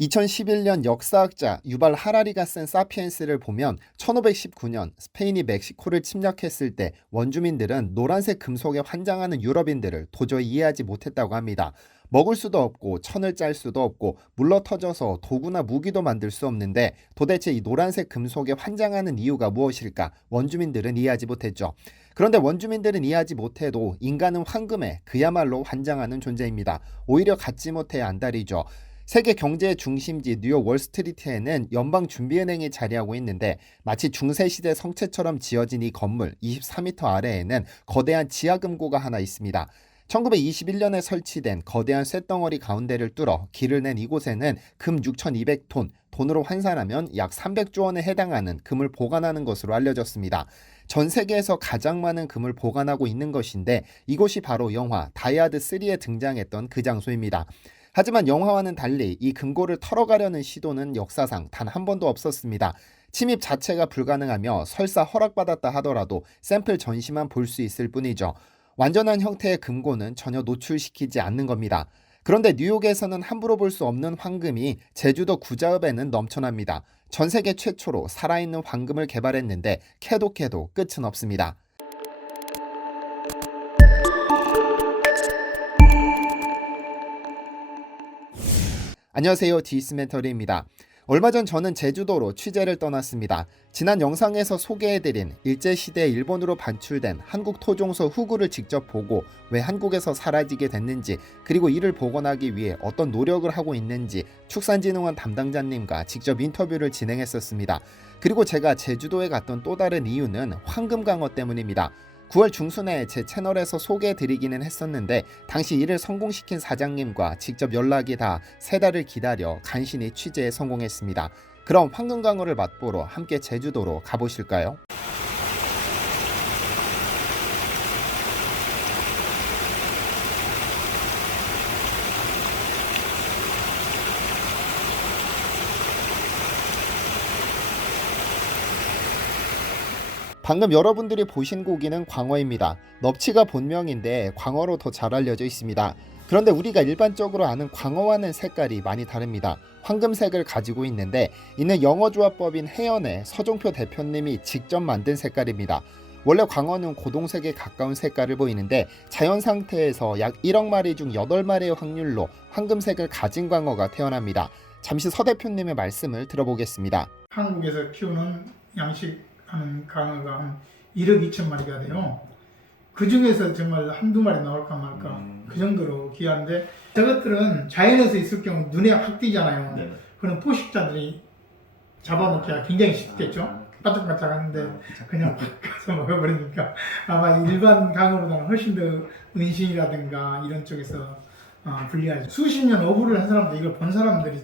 2011년 역사학자 유발 하라리가 쓴 사피엔스를 보면 1519년 스페인이 멕시코를 침략했을 때 원주민들은 노란색 금속에 환장하는 유럽인들을 도저히 이해하지 못했다고 합니다. 먹을 수도 없고 천을 짤 수도 없고 물러터져서 도구나 무기도 만들 수 없는데 도대체 이 노란색 금속에 환장하는 이유가 무엇일까? 원주민들은 이해하지 못했죠. 그런데 원주민들은 이해하지 못해도 인간은 황금에 그야말로 환장하는 존재입니다. 오히려 갖지 못해 안달이죠. 세계 경제의 중심지 뉴욕 월스트리트에는 연방준비은행이 자리하고 있는데 마치 중세시대 성체처럼 지어진 이 건물 24m 아래에는 거대한 지하금고가 하나 있습니다. 1921년에 설치된 거대한 쇳덩어리 가운데를 뚫어 길을 낸 이곳에는 금 6,200톤, 돈으로 환산하면 약 300조 원에 해당하는 금을 보관하는 것으로 알려졌습니다. 전 세계에서 가장 많은 금을 보관하고 있는 것인데 이곳이 바로 영화 다이하드 3에 등장했던 그 장소입니다. 하지만 영화와는 달리 이 금고를 털어가려는 시도는 역사상 단 한 번도 없었습니다. 침입 자체가 불가능하며 설사 허락받았다 하더라도 샘플 전시만 볼 수 있을 뿐이죠. 완전한 형태의 금고는 전혀 노출시키지 않는 겁니다. 그런데 뉴욕에서는 함부로 볼 수 없는 황금이 제주도 구자읍에는 넘쳐납니다. 전 세계 최초로 살아있는 황금을 개발했는데 캐도 끝은 없습니다. 안녕하세요, 디스멘터리입니다. 얼마 전 저는 제주도로 취재를 떠났습니다. 지난 영상에서 소개해드린 일제시대 일본으로 반출된 한국 토종소 후구를 직접 보고 왜 한국에서 사라지게 됐는지, 그리고 이를 복원하기 위해 어떤 노력을 하고 있는지 축산진흥원 담당자님과 직접 인터뷰를 진행했었습니다. 그리고 제가 제주도에 갔던 또 다른 이유는 황금강어 때문입니다. 9월 중순에 제 채널에서 소개해드리기는 했었는데 당시 이를 성공시킨 사장님과 직접 연락이 다 3달을 기다려 간신히 취재에 성공했습니다. 그럼 황금강어를 맛보러 함께 제주도로 가보실까요? 방금 여러분들이 보신 고기는 광어입니다. 넙치가 본명인데 광어로 더 잘 알려져 있습니다. 그런데 우리가 일반적으로 아는 광어와는 색깔이 많이 다릅니다. 황금색을 가지고 있는데 이는 영어조합법인 해연의 서종표 대표님이 직접 만든 색깔입니다. 원래 광어는 고동색에 가까운 색깔을 보이는데 자연 상태에서 약 1억 마리 중 8마리의 확률로 황금색을 가진 광어가 태어납니다. 잠시 서 대표님의 말씀을 들어보겠습니다. 한국에서 키우는 양식하는 강어가 한 1억 2천 마리가 돼요. 그 중에서 정말 한두 마리 나올까 말까 그 정도로 귀한데 저것들은 자연에서 있을 경우 눈에 확 띄잖아요. 네. 그런 포식자들이 잡아먹기가 굉장히 쉽겠죠. 바짝바짝하는데 그냥 팍 가서 먹어버리니까 아마 일반 강어보다는 훨씬 더 은신이라든가 이런 쪽에서 불리하죠. 수십 년 어부를 한 사람들 이걸 본 사람들이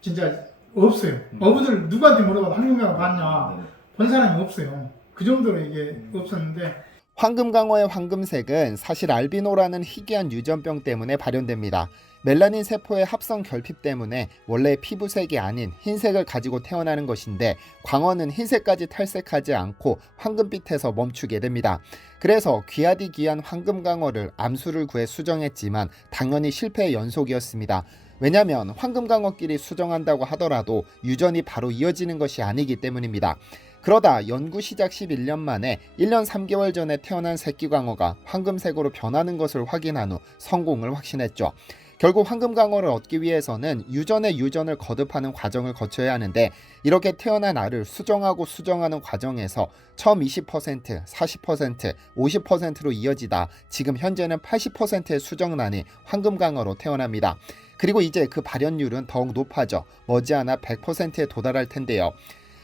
진짜 없어요. 어부들 누구한테 물어봐도 황금강어 봤냐? 본 사람이 없어요. 그 정도로 이게 없었는데 황금강어의 황금색은 사실 알비노라는 희귀한 유전병 때문에 발현됩니다. 멜라닌 세포의 합성 결핍 때문에 원래 피부색이 아닌 흰색을 가지고 태어나는 것인데 광어는 흰색까지 탈색하지 않고 황금빛에서 멈추게 됩니다. 그래서 귀하디 귀한 황금강어를 암수를 구해 수정했지만 당연히 실패의 연속이었습니다. 왜냐하면 황금강어끼리 수정한다고 하더라도 유전이 바로 이어지는 것이 아니기 때문입니다. 그러다 연구 시작 11년 만에 1년 3개월 전에 태어난 새끼광어가 황금색으로 변하는 것을 확인한 후 성공을 확신했죠. 결국 황금광어를 얻기 위해서는 유전의 유전을 거듭하는 과정을 거쳐야 하는데 이렇게 태어난 알을 수정하고 수정하는 과정에서 처음 20%, 40%, 50%로 이어지다 지금 현재는 80%의 수정란이 황금광어로 태어납니다. 그리고 이제 그 발현율은 더욱 높아져 머지않아 100%에 도달할 텐데요.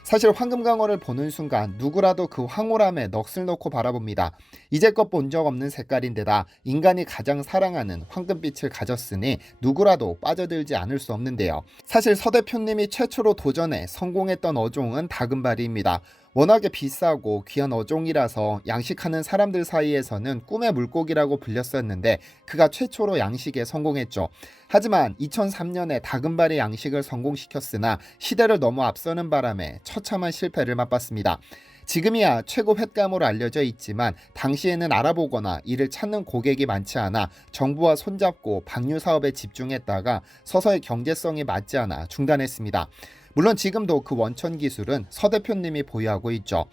사실 황금강어를 보는 순간 누구라도 그 황홀함에 넋을 놓고 바라봅니다. 이제껏 본 적 없는 색깔인데다 인간이 가장 사랑하는 황금빛을 가졌으니 누구라도 빠져들지 않을 수 없는데요. 사실 서 대표님이 최초로 도전해 성공했던 어종은 다금바리입니다. 워낙에 비싸고 귀한 어종이라서 양식하는 사람들 사이에서는 꿈의 물고기라고 불렸었는데 그가 최초로 양식에 성공했죠. 하지만 2003년에 다금바리 양식을 성공시켰으나 시대를 너무 앞서는 바람에 처참한 실패를 맛봤습니다. 지금이야 최고 횟감으로 알려져 있지만 당시에는 알아보거나 이를 찾는 고객이 많지 않아 정부와 손잡고 방류 사업에 집중했다가 서서히 경제성이 맞지 않아 중단했습니다. 물론 지금도 그 원천 기술은 서 대표님이 보유하고 있죠.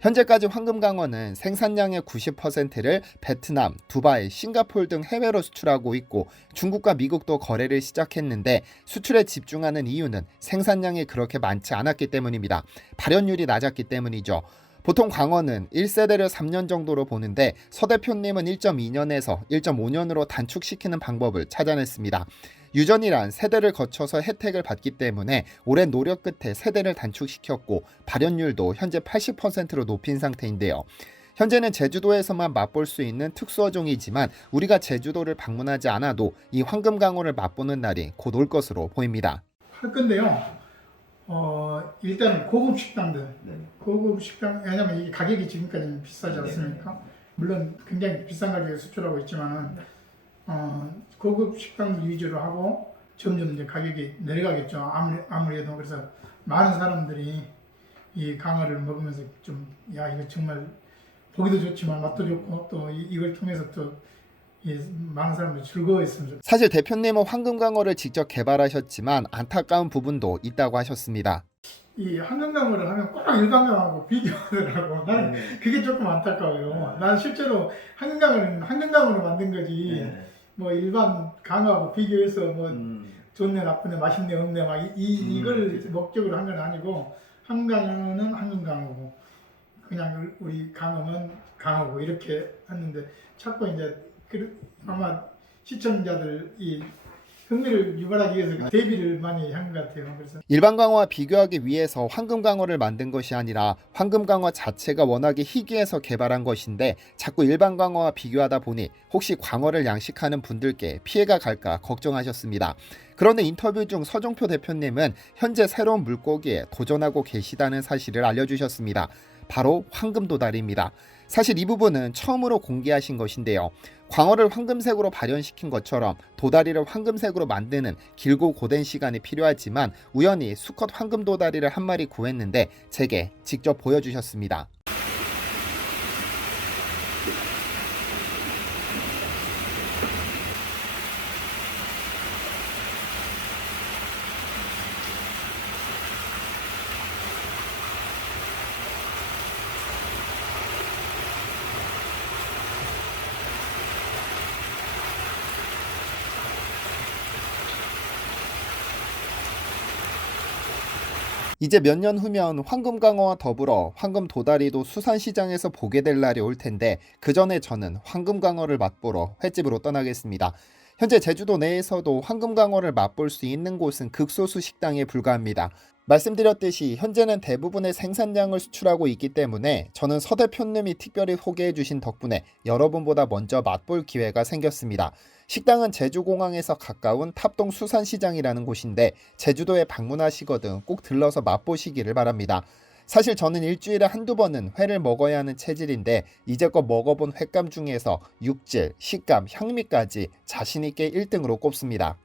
현재까지 황금강어는 생산량의 90%를 베트남, 두바이, 싱가포르 등 해외로 수출하고 있고 중국과 미국도 거래를 시작했는데 수출에 집중하는 이유는 생산량이 그렇게 많지 않았기 때문입니다. 발현율이 낮았기 때문이죠. 보통 광어는 1세대를 3년 정도로 보는데 서 대표님은 1.2년에서 1.5년으로 단축시키는 방법을 찾아냈습니다. 유전이란 세대를 거쳐서 혜택을 받기 때문에 오랜 노력 끝에 세대를 단축시켰고 발현율도 현재 80%로 높인 상태인데요. 현재는 제주도에서만 맛볼 수 있는 특수어종이지만 우리가 제주도를 방문하지 않아도 이 황금강어를 맛보는 날이 곧 올 것으로 보입니다. 할 건데요. 일단 고급 식당들, 고급 식당, 왜냐면 이게 가격이 지금까지는 비싸지 않습니까? 물론 굉장히 비싼 가격에 수출하고 있지만은 고급 식당들 위주로 하고 점점 이제 가격이 내려가겠죠. 아무래도 그래서 많은 사람들이 이 강어를 먹으면서 좀 야 이거 정말 보기도 좋지만 맛도 좋고 또 이걸 통해서 또 많은 사람들이 즐거워했으면 좋겠어요. 사실 대표님은 황금강어를 직접 개발하셨지만 안타까운 부분도 있다고 하셨습니다. 이 황금강어를 하면 꼭 일반강어하고 비교하더라고. 나는 그게 조금 안타까워요. 난 실제로 황금강어는 황금강어로 만든 거지. 뭐 일반 강어하고 비교해서 뭐 좋네 나쁘네 맛있네 없네 막 이걸 목적으로 한 건 아니고 황금강어는 황금강어고 그냥 우리 강어는 강어고 이렇게 했는데 자꾸 이제 아마 시청자들이 흥미를 유발하기 위해서 대비를 많이 한 것 같아요. 그래서 일반 강어와 비교하기 위해서 황금강어를 만든 것이 아니라 황금강어 자체가 워낙에 희귀해서 개발한 것인데 자꾸 일반 강어와 비교하다 보니 혹시 광어를 양식하는 분들께 피해가 갈까 걱정하셨습니다. 그런데 인터뷰 중 서종표 대표님은 현재 새로운 물고기에 도전하고 계시다는 사실을 알려주셨습니다. 바로 황금도다리입니다. 사실 이 부분은 처음으로 공개하신 것인데요. 광어를 황금색으로 발현시킨 것처럼 도다리를 황금색으로 만드는 길고 고된 시간이 필요하지만 우연히 수컷 황금도다리를 한 마리 구했는데 제게 직접 보여주셨습니다. 이제 몇 년 후면 황금강어와 더불어 황금도다리도 수산시장에서 보게 될 날이 올 텐데 그 전에 저는 황금강어를 맛보러 횟집으로 떠나겠습니다. 현재 제주도 내에서도 황금강어를 맛볼 수 있는 곳은 극소수 식당에 불과합니다. 말씀드렸듯이 현재는 대부분의 생산량을 수출하고 있기 때문에 저는 서 대표님이 특별히 소개해 주신 덕분에 여러분보다 먼저 맛볼 기회가 생겼습니다. 식당은 제주공항에서 가까운 탑동 수산시장이라는 곳인데 제주도에 방문하시거든 꼭 들러서 맛보시기를 바랍니다. 사실 저는 일주일에 한두 번은 회를 먹어야 하는 체질인데 이제껏 먹어본 횟감 중에서 육질, 식감, 향미까지 자신있게 1등으로 꼽습니다.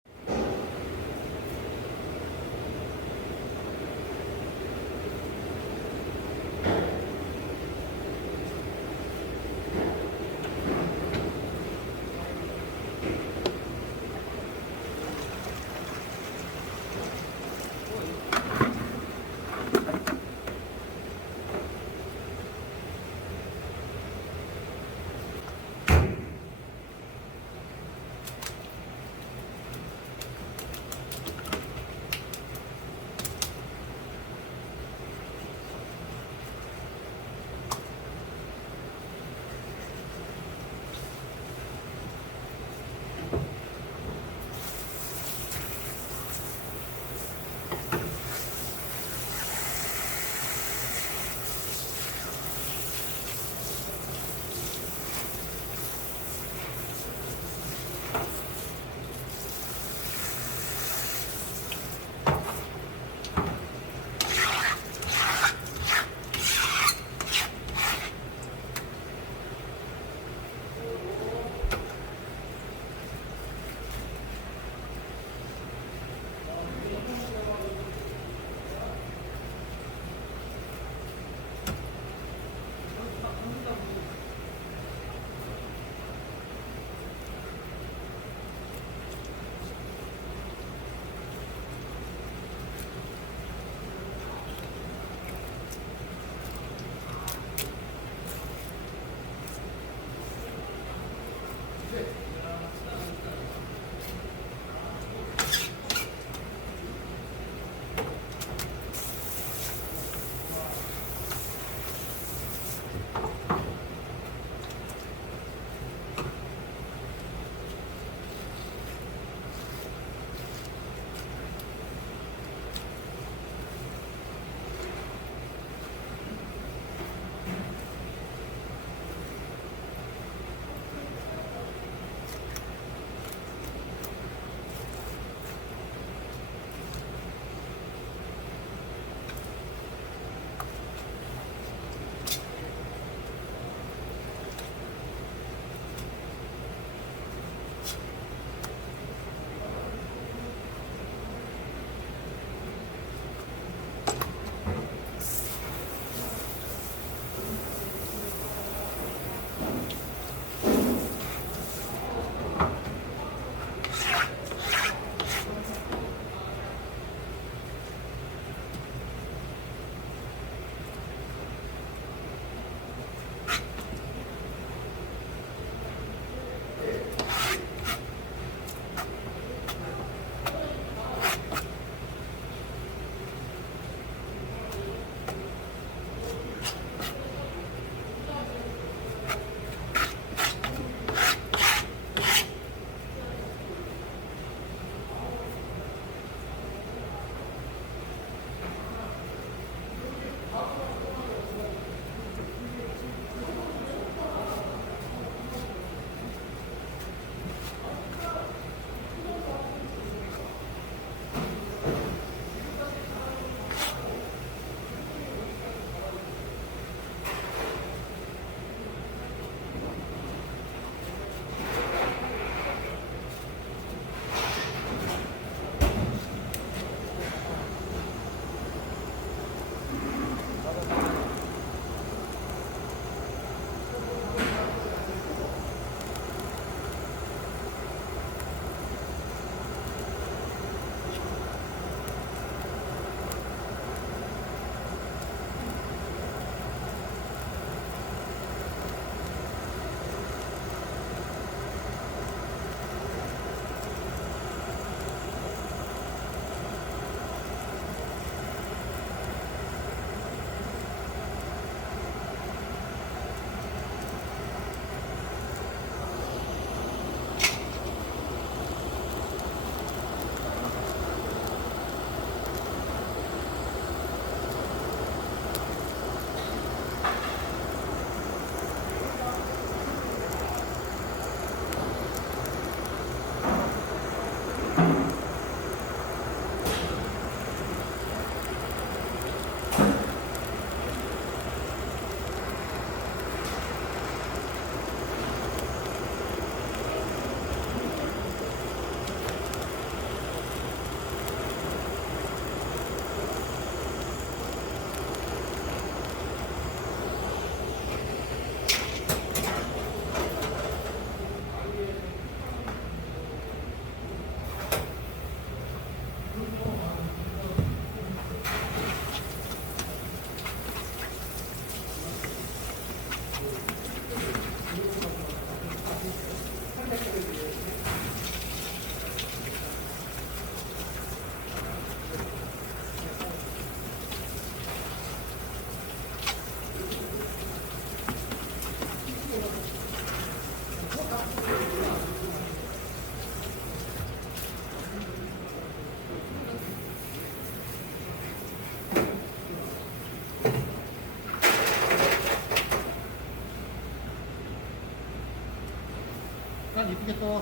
이게 또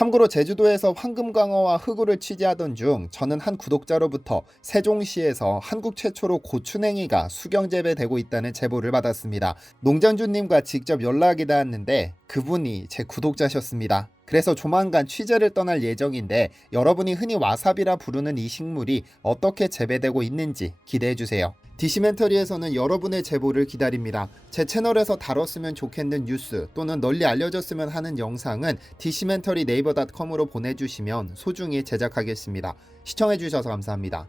참고로 제주도에서 황금광어와 흑우를 취재하던 중 저는 한 구독자로부터 세종시에서 한국 최초로 고추냉이가 수경 재배되고 있다는 제보를 받았습니다. 농장주님과 직접 연락이 닿았는데 그분이 제 구독자셨습니다. 그래서 조만간 취재를 떠날 예정인데 여러분이 흔히 와사비라 부르는 이 식물이 어떻게 재배되고 있는지 기대해주세요. 디시멘터리에서는 여러분의 제보를 기다립니다. 제 채널에서 다뤘으면 좋겠는 뉴스 또는 널리 알려졌으면 하는 영상은 디시멘터리 네이버.com으로 보내주시면 소중히 제작하겠습니다. 시청해주셔서 감사합니다.